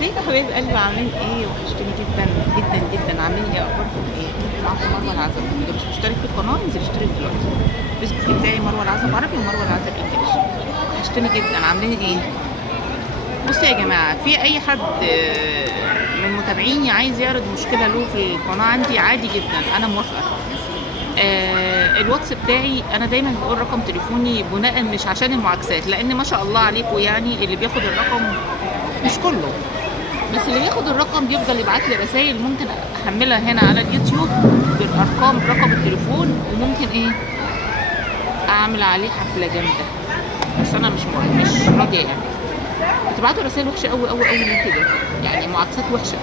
ازيك يا حبايب قلبي، عاملين ايه؟ وحشتوني جدا جدا جدا. عاملين ايه؟ اخباركم ايه؟ معاكم مروه العزب. اللي مش مشترك في القناه ينزل يشترك دلوقتي. الفيسبوك بتاعي مروه العزب عربي ومروه العزب انجلش. وحشتوني جدا. عاملين ايه؟ بصوا يا جماعه، في اي حد من متابعيني عايز يعرض مشكله له في القناه عندي، عادي جدا، انا موافقه. الواتس بتاعي انا دايما بقول رقم تليفوني بناء مش عشان المعاكسات، لان ما شاء الله عليكم يعني اللي بياخد الرقم مش كله، بس اللي بياخد الرقم بيفضل يبعت لي رسائل، ممكن احملها هنا على اليوتيوب بالارقام رقم التليفون، وممكن ايه اعمل عليه حفله جامده. بس انا مش راضيه يعني. بتبعتوا رسائل وحشه قوي قوي قوي ليه كده؟ يعني معاكسات وحشه،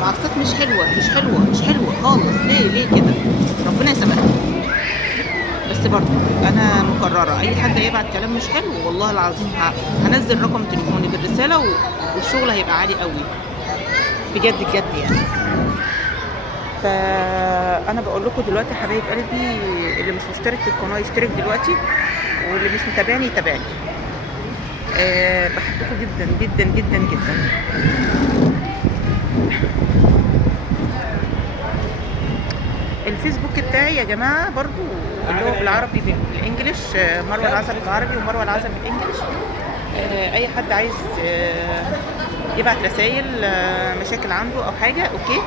معاكسات مش حلوه مش حلوه مش حلوه خالص. ليه كده؟ ربنا يسامحكم. بس برضه انا مقرره اي حد هيبعت كلام مش حلو والله العظيم هنزل رقم تليفوني بالرساله والشغل هيبقى عالي قوي بجد بجد يعني. فانا بقول لكم دلوقتي يا حبايب قلبي، اللي مش مشترك في القناه يشترك دلوقتي، واللي مش متابعني يتابعني. بحبكم جدا جدا جدا جدا. الفيسبوك بتاعي يا جماعه برضو اللي هو بالعربي بالانجلش، مروه العزب بالعربي ومروه العزب بالانجلش. اي حد عايز يبعت رسائل مشاكل عنده او حاجه، اوكي.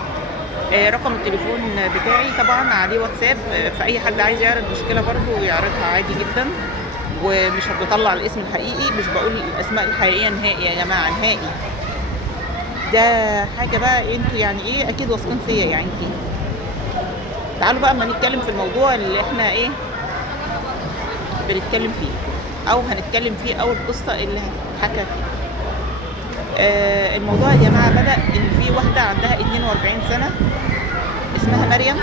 رقم التليفون بتاعي طبعا عليه واتساب، فاي حد عايز يعرض مشكله برضو يعرضها عادي جدا، ومش بطلع الاسم الحقيقي، مش بقول الاسماء الحقيقيه نهائي يا جماعه، نهائي. ده حاجه بقى انتوا يعني ايه اكيد واثقين فيا يعني فيه. تعالوا بقى اما نتكلم في الموضوع اللي احنا ايه بنتكلم فيه، او هنتكلم فيه، او القصه اللي هتحكى فيه. الموضوع يا جماعه بدأ ان في واحده عندها 42 سنه اسمها مريم.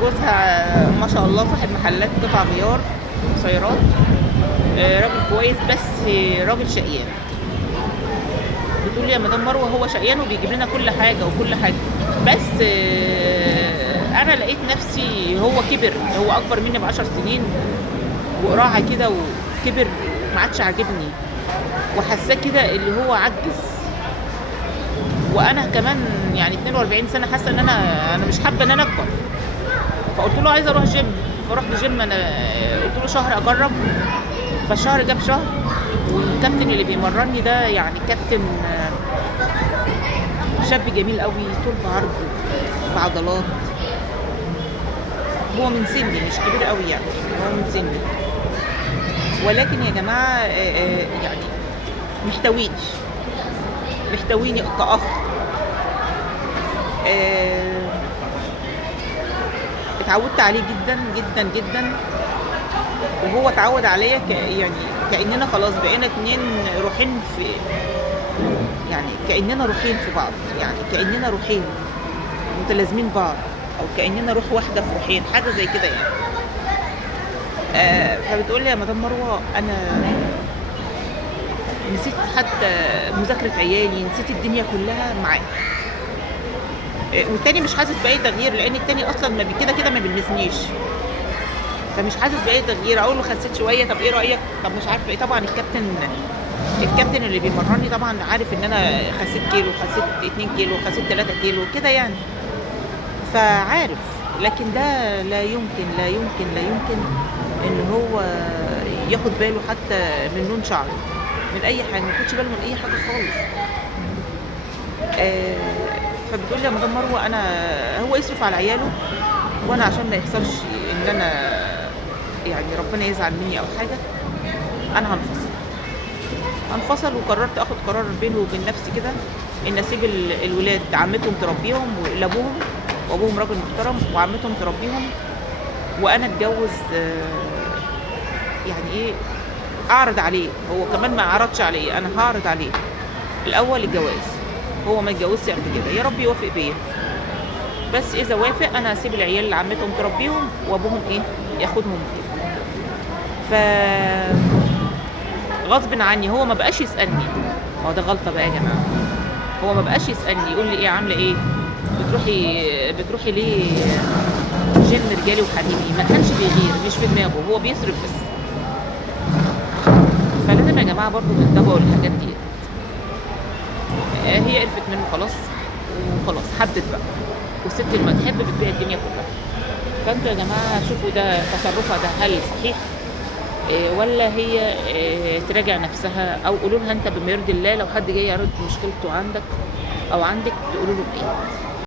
جوزها ما شاء الله صاحب محلات قطع غيار سيارات، راجل كويس بس راجل شقيان. بتقول لي يا مدام مروه هو شقيان وبيجيب لنا كل حاجه وكل حاجه، بس انا لقيت نفسي هو كبر، هو اكبر مني ب10 سنين وقراعه كده وكبر، ما عادش عاجبني، وحاساه كده اللي هو عجز. وانا كمان يعني 42 سنه حاسه ان انا مش حابه ان انا اكبر. فقلت له عايزه اروح جيم، فرحت جيم. انا قلت له شهر اجرب، فالشهر جاب شهر، والكابتن اللي بيمرني ده يعني كابتن شاب جميل قوي، طول بعرض بعضلات. هو من سني، مش كبير قوي يعني، هو من سني، ولكن يا جماعه يعني محتويني كأخ. اتعودت عليه جدا جدا جدا، وهو اتعود عليا يعني كأننا خلاص بقينا اتنين روحين في، يعني كأننا روحين في بعض، يعني كأننا روحين متلازمين بعض، او كأننا روح واحدة في روحين، حاجة زي كده يعني. فبتقول لي يا مدام مروة انا نسيت حتى مذاكرة عيالي، نسيت الدنيا كلها معاه. والتاني مش حاسس بأي تغيير، لأن التاني أصلا ما كده كده ما بيلمسنيش، فمش حاسس بأي تغيير. أقول له خسيت شوية، طب إيه رأيك؟ طب مش عارفة إيه. طبعا الكابتن اللي بيمرني طبعا عارف إن أنا خسيت كيلو، خسيت 2 كيلو، خسيت 3 كيلو كده يعني، فعارف. لكن ده لا يمكن لا يمكن لا يمكن إن هو ياخد باله حتى من لون شعره، من اي حاجه، ما ياخدش باله من اي حاجه خالص. فبتقول لي يا مدام مروه انا هو يصرف على عياله، وانا عشان ما يحصلش ان انا يعني ربنا يزعل مني او حاجه، انا هنفصل. وقررت اخد قرار بيني وبين نفسي كده، ان اسيب الولاد عمتهم تربيهم لابوهم، وابوهم راجل محترم، وعمتهم تربيهم، وانا اتجوز. يعني ايه، اعرض عليه، هو كمان ما عرضش عليه، انا هعرض عليه الاول الجواز. هو ما اتجوزش قبل كده، يا رب يوافق بيا. بس اذا وافق انا هسيب العيال اللي عمتهم تربيهم، وابوهم ايه ياخدهم كده. ف غصب عني هو ما بقاش يسالني، ما هو ده غلطه بقى يا جماعه. هو ما بقاش يسالني، يقول لي ايه عامله ايه، بتروحي ليه جيم رجالي وحريمي. ما كانش بيغير، مش في دماغه، هو بيصرف بس. فلازم يا جماعه برضو بتتابعوا الحاجات دي. هي قرفت منه خلاص، وخلاص حبت بقى، والست لما تحب بتبيع الدنيا كلها. فانتوا يا جماعه شوفوا ده تصرفها ده هل صحيح، ولا هي تراجع نفسها، او قولوا لها انت بما يرضي الله لو حد جاي يعرض مشكلته عندك او عندك تقولوا له بايه.